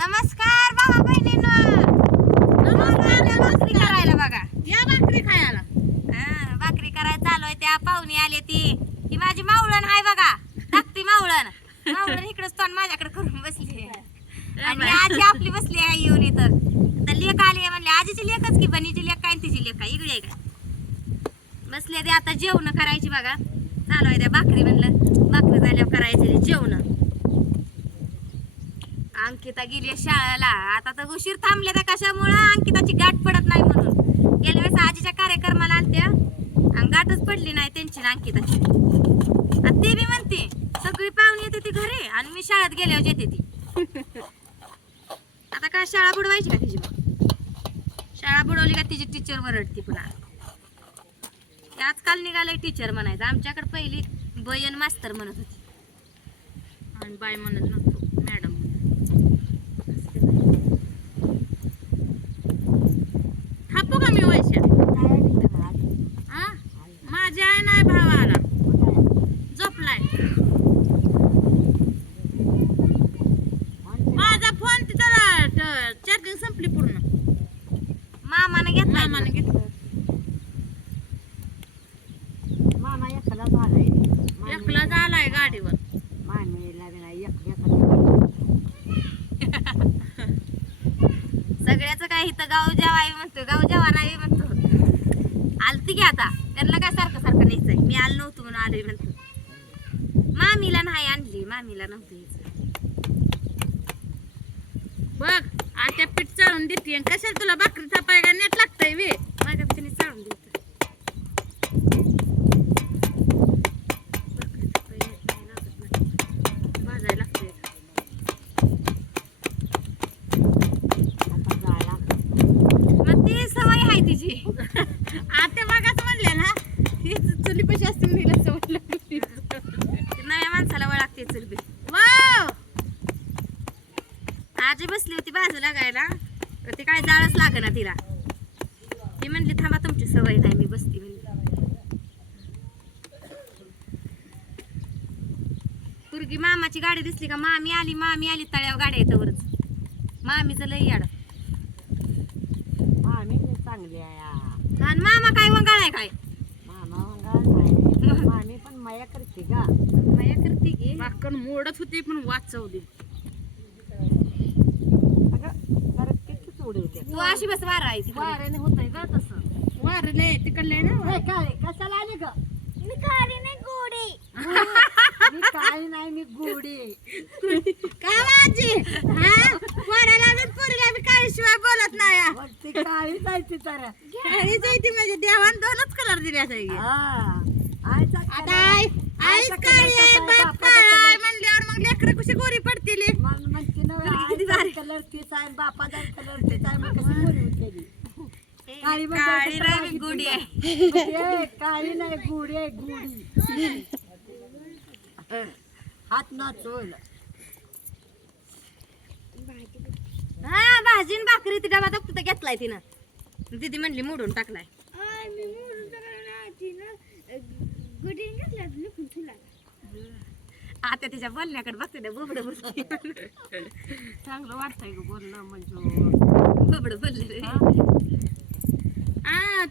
नमस्कार भावा बहिणींनो. नमस्कार भाकरी करायला बघा. या भाकरी खायला. भाकरी करायला चालू आहे. त्या पाहुणे आले ती माझी मावळण आहे बघा. धाकटी मावळण इकडेच तो माझ्याकडे करून बसली आणि आजी आपली बसली आहे येऊन इथं. तर लेक आली म्हणले आजीची लेकच की बनीची लेक काय तिची लेक काय इकडे आहे का बसले ते. आता जेवण करायची बघा चालू आहे त्या भाकरी. म्हणलं भाकरी झाल्यावर करायचे जेवण. अंकिता गेली शाळेला. आता तर उशीर थांबले त्या कशामुळं अंकिताची गाठ पडत नाही म्हणून. गेल्या वेळेस आजीच्या कार्यक्रमाला आलत्या आणि गाठच पडली नाही त्यांची अंकिताची. आणि ते बी म्हणते सगळी पाहुणे येते ती घरी आणि मी शाळेत गेल्यावर येते ती. आता काय शाळा बुडवायची का तिची मग? शाळा बुडवली का तिची टीचर वरडती पुन्हा. आजकाल निघालंय टीचर म्हणायचं. आमच्याकडे पहिली बयन मास्तर म्हणत होती आणि बाय म्हणत नव्हतो मॅडम. थापू का मी वैशा? माझी आई नाही भावाला झोपलाय. माझा फोन तिथं चार्जिंग संपली पूर्ण. मामाने घेतला. मामाने घेतलं. मामा एकला झालाय. एकला झालाय गाडीवर. मामीला नाही सगळ्याच काय इथं गाव जेवाय म्हणतो गाव जेवा नाही म्हणतो. आलती की आता त्यांना काय सारखं सारखं न्यायचंय. मी आलो नव्हतो म्हणून आलोय म्हणतो. मामीला नाही आणली. मामीला नव्हती बघ आता पीठ चाळून देते. कशाला तुला भाकरी थापायला नेट लागतंय वे? माझ्या तिने चालून देत. भाजायला लागतंय. मग ती सवय आहे तिची. आता मागाच म्हणले ना ती चुली पैसे असतील नीला सवय लागली. ती नव्या माणसाला वळ लागते चुलबी. वाव आजी बसली होती बाजू लागायला तर ती काय जाळच लागे ना तिला. ती म्हणली थांबा तुमची सवय नाही मी बसती म्हणली. पुरगी मामाची गाडी दिसली का मामी आली तळ्यावर गाड्या येतं वरच. मामीचं लई याड. मामी चांगली आहे. आणि मामा काय वंगाळ आहे काय मामा नाही. मामी पण माया करते का? माया करते की. बाकन मोडत होती पण वाचवली. अगं परत किती उडवते. तू अशी बस वारा आहे ती. वाऱ्याने होतंय का तसं? वारले तिकडले ना. काय कशाला आली ग? मी खाली नाही गोडी. मी काय नाही मी गोडी. का माझी वाराला पोरगा मी काळीशिवाय बोलत नाही. मग ती काळी जायची तर. काळीच आहे ती माझ्या देवान दोनच कलर दिले असायचे. आईचा आता आई आईच काळी आहे बाप काळा आहे म्हणल्यावर मग लेकरं कशी गोरी पडतील. म्हणते ना आईचा कलर तीच आहे बापाचा कलर तीच आहे. मग कशी गोरी केली? काळी काळी नाही मी गोडी आहे. काळी नाही गुडी आहे गुडी. हात नाचवलं. हा भाजी न भाकरी ती डबा तिथं घेतलाय तिनं. दीदी म्हणली मोडून टाकलाय. आता तिच्या बोलण्याकडे बघते ना बोबड बोलते. चांगलं वाटतंय ग बोलणं म्हणजे. बोबड बोलले.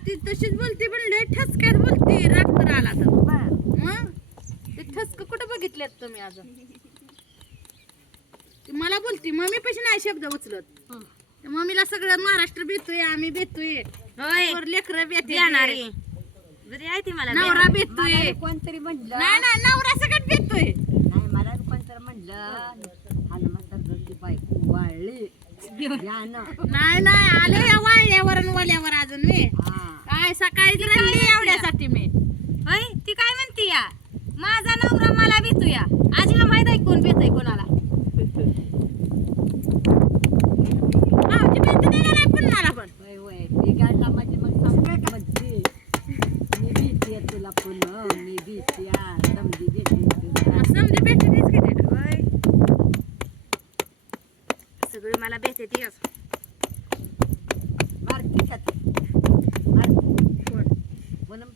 ती तशीच बोलते पण लय ठसक्यात बोलते. राग तर आला तर मग ते ठसक कुठं बघितल्यात तुम्ही अजून? ती मला बोलती मम्मी पैसे नाही शब्द उचलत. मम्मीला सगळं महाराष्ट्र भेटतोय आम्ही भेटतोय. होय लेकर भेटते येणारी बरी आहे ती मला. नवरा भेटतोय. कोणतरी म्हणलं नाही नवरा सगळं भेटतोय. नाही मला कोणतरी म्हणलं हनुमंतर ती बायको वाळली. नाही आले या वाळल्यावर आणि वल्यावर अजून मी काय सकाळी राहिली एवढ्यासाठी मी. होय ती काय म्हणती या माझा नवरा मला भेटूया. आजीला माहित आहे कोण भेटय कोणाला. भाऊजी भेटते नाही पण मला पण. होय होय बिघाडला म्हणजे मग समजा का म्हणते मी भीती तुला पुन्हा मी भीती समजी भीती तुला. समजे भेटतेच की ते. होय सगळी मला भेटते ती. मारती का ती? मारती म्हणून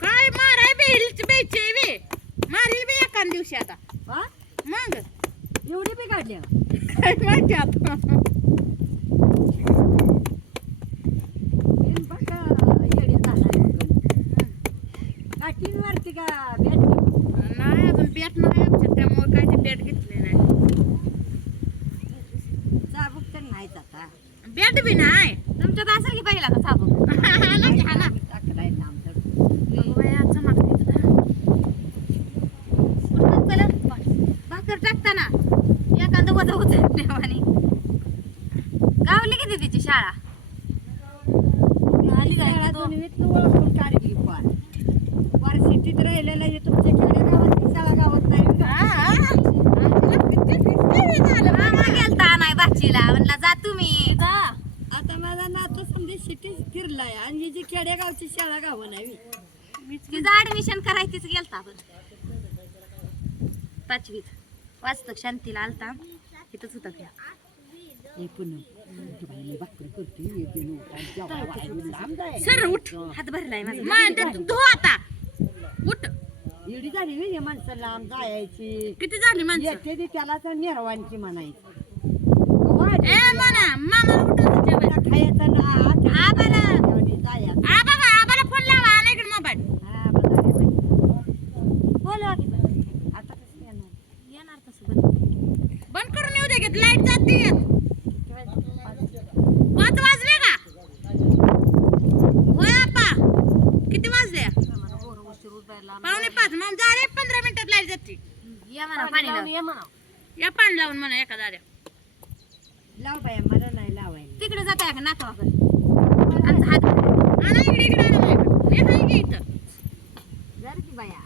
काय माराय बेलची बेचे वे मारील बी एका दिवशी आता. हा? मग एवढी बी काढल्या काय माहिती आता बघा येडे झाला काठीन वरती का बॅट नाही अजून बॅट नाही आमच्या त्यामुळे काय ते बॅट घेतले नाही चाबूक तर नाहीच आता बॅट बी नाही तुमच्यात असेल की पहिला का साबू हाना की हाना टाकलाय ना आमचं भाकर टाकताना एखादं वजा उचलल्यावानी गावली किती तिची शाळा आली काय तो ओळखून काढली पण वार सिटीत राहिलेलं हे तुमच्या खेडेगावात शाळा गावात नाही गेलता नाही बाचीला म्हणला जा तुम्ही आता माझा नातू समजे सिटीत फिरलाय आणि ही जी खेडेगावची शाळा गावं नाही तिचं ऍडमिशन करायचीच गेलता आपण 5वीत वाचतक शांतीला आलता तिथंच होता त्या हे पुन्हा भाकरी करते सर उठ हात भरलाय माझा मान धु आता उठ एवढी झाली नाही माणसं लांब जायची किती झाली माणसं येते ती त्याला तर निर्वाणची म्हणायची ए म्हणा मामा उठत जेवायला खायचं ना आबाला जायचं आबाला फोन लावा आणा इकडे मोबाईल हा बघा बोलवा की बरं. आता कसं येणार येणार तसं बरं. बंद करून येऊ दे घेत लाईट जाते 5 वाजले का होय आपा किती वाजले पावणे 5 मग झाले 15 मिनिटात लाईट जाते या म्हणा पाणी लाव. या पाणी लावून म्हणा एका दाऱ्या लाव बाया मला नाही लावायला तिकडे जाताय का नाकावाकडे आमचा हात भरलाय. आणा इकडे आणा माझ्याकडे मी आहे की इथं जर की बाया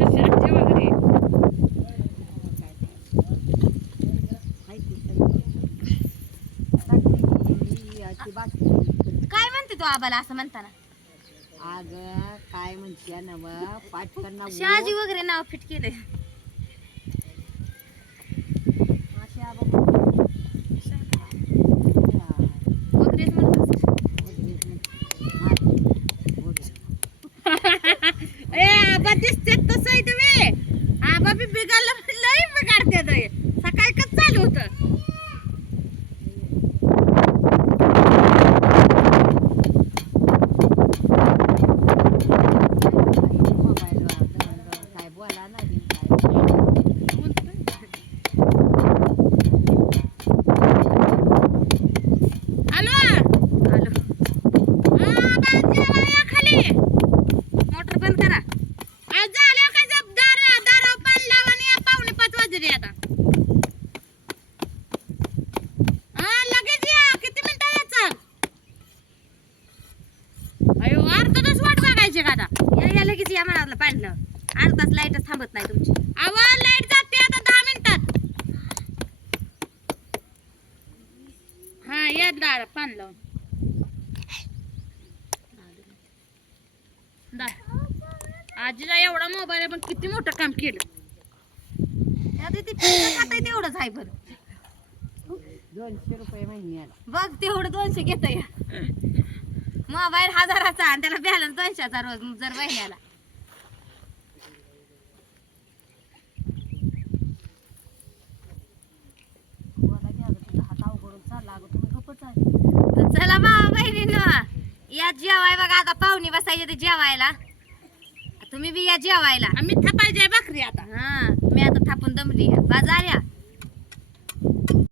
शाळेचे वगैरे काय म्हणते तो आबाला असं म्हणताना अग काय म्हणते नव पाठ करणं शहाजी वगैरे नाव फिट केलंय वगैरेच म्हणत असेल. ए आबा दिसते तसं आहे तुम्ही आबा बी बिघडलं लई बिघडते सकाळी कसं चालू होतं काय बोला नाही हॅलो आलो आबा जेवा या खाली मोटर बंद करा आज झालं का जब दारावर पाणी लावा आणि या 4:45 वाजले आता हा लगेच या किती मिनिटं यायचं अयो अर्धा तास वाट बघायची का आता या लगेच या म्हणाला पाणी लाव अर्धा तास लाईटच थांबत नाही तुमची आवा लाईट जाते आता 10 मिनिटात हा या दार पाणी लावून आजीला एवढा मोबाईल आहे पण किती मोठं काम केलं आता ते पिझ्झा खाताय तेवढंच आहे बरं 200 रुपये महिन्याला बघ तेवढं 200 घेत या मोबाईल 1000चा आणि त्याला बॅलन्स 200चा रोज जर महिन्याला तर चला भावा बहिणींनो या जेवाय बघा आता पाहुणी बसायचे ते जेवायला तुम्ही बी या जेवायला आम्ही थापायची आहे भाकरी आता हा मी आता थापून दमली बाजाऱ्या